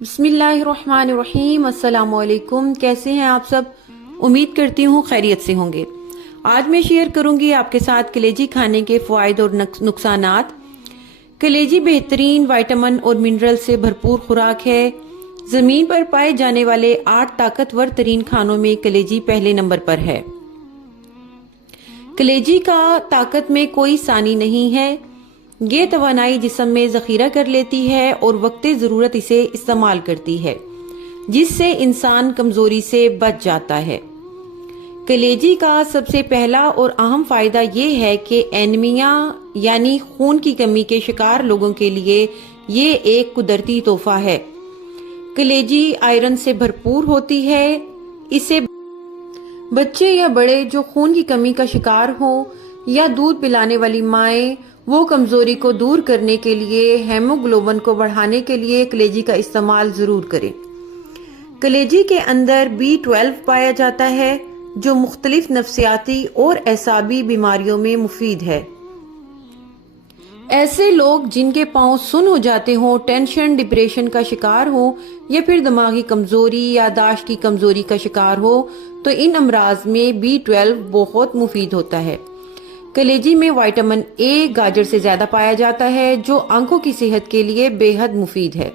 बिस्मिल्लाहिर्रहमानिर्रहीम। अस्सलाम वालेकुम। कैसे हैं आप सब? उम्मीद करती हूँ खैरियत से होंगे। आज मैं शेयर करूंगी आपके साथ कलेजी खाने के फ़वाइद और नुकसानात। कलेजी बेहतरीन विटामिन और मिनरल से भरपूर खुराक है। ज़मीन पर पाए जाने वाले 8 ताकतवर तरीन खानों में कलेजी पहले नंबर पर है। कलेजी का ताकत में कोई सानी नहीं है। ये तवानाई जिस्म में जखीरा कर लेती है और वक्त ज़रूरत इसे इस्तेमाल करती है, जिससे इंसान कमजोरी से बच जाता है। कलेजी का सबसे पहला और अहम फायदा ये है कि एनीमिया यानी खून की कमी के शिकार लोगों के लिए ये एक कुदरती तोहफा है। कलेजी आयरन से भरपूर होती है। इसे बच्चे या बड़े जो खून की कमी का शिकार हो या दूध पिलाने वाली माएं, वो कमजोरी को दूर करने के लिए, हेमोग्लोबिन को बढ़ाने के लिए कलेजी का इस्तेमाल जरूर करें। कलेजी के अंदर B12 पाया जाता है, जो मुख्तलिफ नफ्सियाती और एसाबी बीमारियों में मुफीद है। ऐसे लोग जिनके पांव सुन हो जाते हों, टेंशन डिप्रेशन का शिकार हो या फिर दिमागी कमजोरी, यादाश्त की कमजोरी का शिकार हो, तो इन अमराज में B12 बहुत मुफीद होता है। कलेजी में विटामिन ए गाजर से ज्यादा पाया जाता है, जो आंखों की सेहत के लिए बेहद मुफीद है।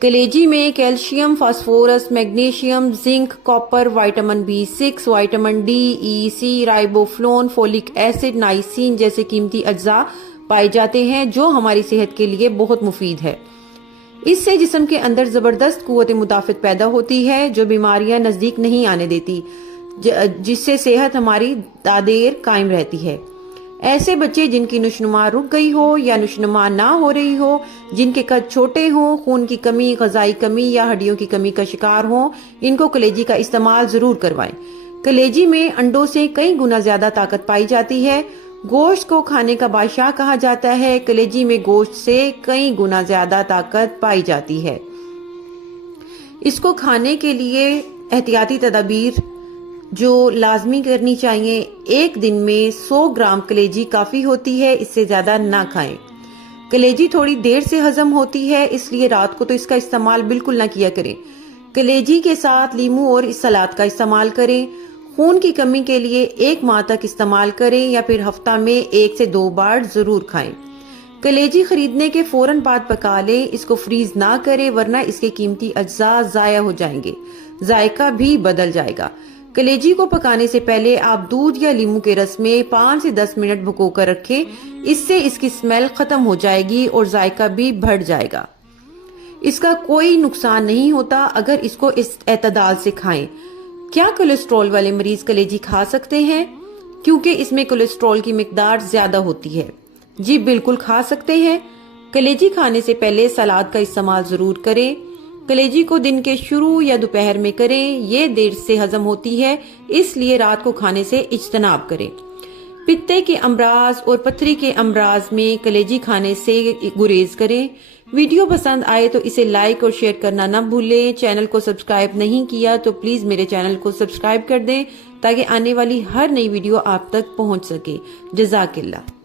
कलेजी में calcium, phosphorus, magnesium, zinc, copper, vitamin B6, vitamin D, E, C, riboflavin, folic acid, niacin जैसे कीमती अज्जा पाए जाते हैं, जो हमारी सेहत के लिए बहुत मुफीद है। इससे जिस्म के अंदर जबरदस्त कुव्वत मुदाफित पैदा होती है, जो बीमारियां नजदीक नहीं आने देती, जिससे सेहत हमारी दादेर कायम रहती है। ऐसे बच्चे जिनकी नुशनुमा रुक गई हो या नुशनुमा ना हो रही हो, जिनके कद छोटे हों, खून की कमी, ग़िज़ाई कमी या हड्डियों की कमी का शिकार हों, इनको कलेजी का इस्तेमाल जरूर करवाएं। कलेजी में अंडों से कई गुना ज्यादा ताकत पाई जाती है। गोश्त को खाने का बादशाह कहा जाता है। कलेजी में गोश्त से कई गुना ज्यादा ताकत पाई जाती है। इसको खाने के लिए एहतियाती तदाबीर जो लाजमी करनी चाहिए, एक दिन में 100 ग्राम कलेजी काफी होती है, इससे ज्यादा ना खाएं। कलेजी थोड़ी देर से हजम होती है, इसलिए रात को तो इसका इस्तेमाल बिल्कुल ना किया करें। कलेजी के साथ लीमू और इस सलाद का इस्तेमाल करें। खून की कमी के लिए 1 माह तक इस्तेमाल करें या फिर हफ्ता में 1 से 2 बार जरूर खाएं। कलेजी खरीदने के फौरन बाद पका लें। इसको फ्रीज ना करें, वरना इसके कीमती अज्जा जाया हो जाएंगे, जायका भी बदल जाएगा। कलेजी को पकाने से पहले आप दूध या लीमू के रस में 5 से 10 मिनट भिगो कर रखें। इससे इसकी स्मेल खत्म हो जाएगी और जायका भी बढ़ जाएगा। इसका कोई नुकसान नहीं होता अगर इसको इस एतदाल से खाएं। क्या कोलेस्ट्रॉल वाले मरीज कलेजी खा सकते हैं? क्योंकि इसमें कोलेस्ट्रॉल की मिकदार ज्यादा होती है। जी बिल्कुल खा सकते हैं। कलेजी खाने से पहले सलाद का इस्तेमाल जरूर करें। कलेजी को दिन के शुरू या दोपहर में करें। ये देर से हजम होती है, इसलिए रात को खाने से इज्तनाब करें। पित्ते के अमराज और पथरी के अमराज में कलेजी खाने से गुरेज करें। वीडियो पसंद आए तो इसे लाइक और शेयर करना न भूलें। चैनल को सब्सक्राइब नहीं किया तो प्लीज मेरे चैनल को सब्सक्राइब कर दें, ताकि आने वाली हर नई वीडियो आप तक पहुंच सके। जज़ाकिल्लाह।